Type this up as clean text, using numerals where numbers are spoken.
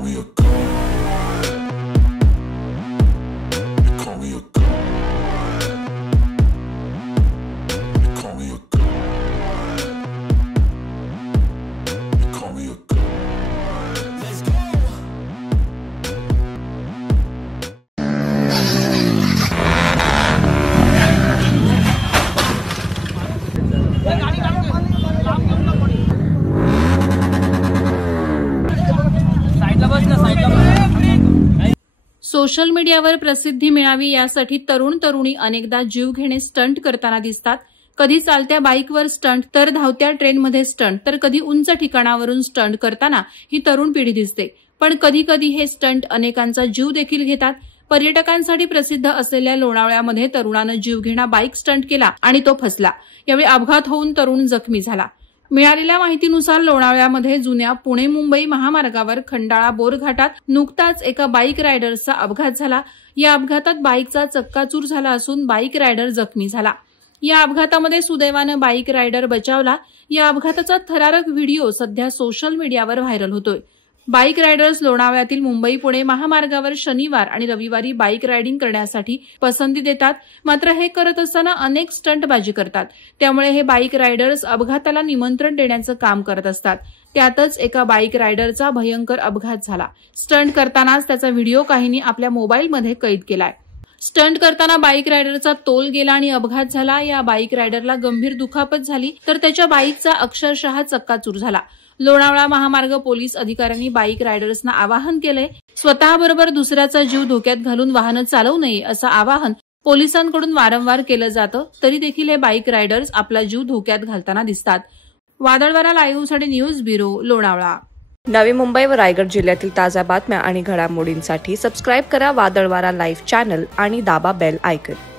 call me a god. You call me a god. You call me a god. You call me a god. Let's go. Social मीडियावर प्रसिद्धी मिळावी यासाठी तरुण तरुणी अनेकदा जीवघेणे stunt करताना दिसतात। कधी चालत्या बाईकवर स्टंट, तर धावत्या ट्रेनमध्ये स्टंट, तर कधी उंच ठिकाणावरून स्टंट करताना ही तरुण पिढी दिसते। पण कधी कधी हे स्टंट अनेकांचा जीव देखील घेतात। पर्यटकांसाठी प्रसिद्ध असलेल्या लोणावळ्यामध्ये तरुणानं जीवघेणा बाईक स्टंट केला आणि तो फसला। यावेळी अपघात होऊन तरुण जखमी झाला। मिळालेल्या माहितीनुसार लोणावळ्यामध्ये जुन्या पुणे मुंबई महामार्गावर खंडाळा बोरघाटात नुकताच एका बाईक रायडरचा अपघात झाला। या अपघातात बाईकचा चक्काचूर झाला असून बाईक रायडर जखमी झाला। या अपघातामध्ये सुदैवानं बाईक रायडर बचावला। या अपघाताचा थरारक व्हिडिओ सध्या सोशल मीडियावर व्हायरल होतोय। बाईक रायडर्स लोणावळ्यातील मुंबई पुणे महामार्गावर शनिवार आणि रविवारी बाईक रायडिंग करण्यासाठी पसंती देतात। मात्र हे करत असताना अनेक स्टंटबाजी करतात। त्यामुळे हे बाईक रायडर्स अपघाताला निमंत्रण देण्याचं काम करत असतात। त्यातच एका बाईक रायडरचा भयंकर अपघात झाला। स्टंट करतानाच त्याचा व्हिडिओ काहींनी आपल्या मोबाईलमध्ये कैद केलाय। स्टंट करताना बाईक रायडरचा तोल गेला आणि अपघात झाला। या बाईक रायडरला गंभीर दुखापत झाली, तर त्याच्या बाईकचा अक्षरशः चक्काचूर झाला। लोणावळा महामार्ग पोलीस अधिकाऱ्यांनी बाईक रायडर्सना आवाहन केलंय, स्वतःबरोबर दुसऱ्याचा जीव धोक्यात घालून वाहन चालवू नये असं आवाहन पोलिसांकडून वारंवार केलं जातं। तरी देखील हे बाईक रायडर्स आपला जीव धोक्यात घालताना दिसतात। वादळवारा लाईव्हसाठी न्यूज ब्युरो लोणावळा। नवी मुंबई व रायगड जिल्ह्यातील ताज्या बातम्या आणि घडामोडींसाठी सबस्क्राईब करा वादळवारा लाईव्ह चॅनल आणि दाबा बेल आयकॉन।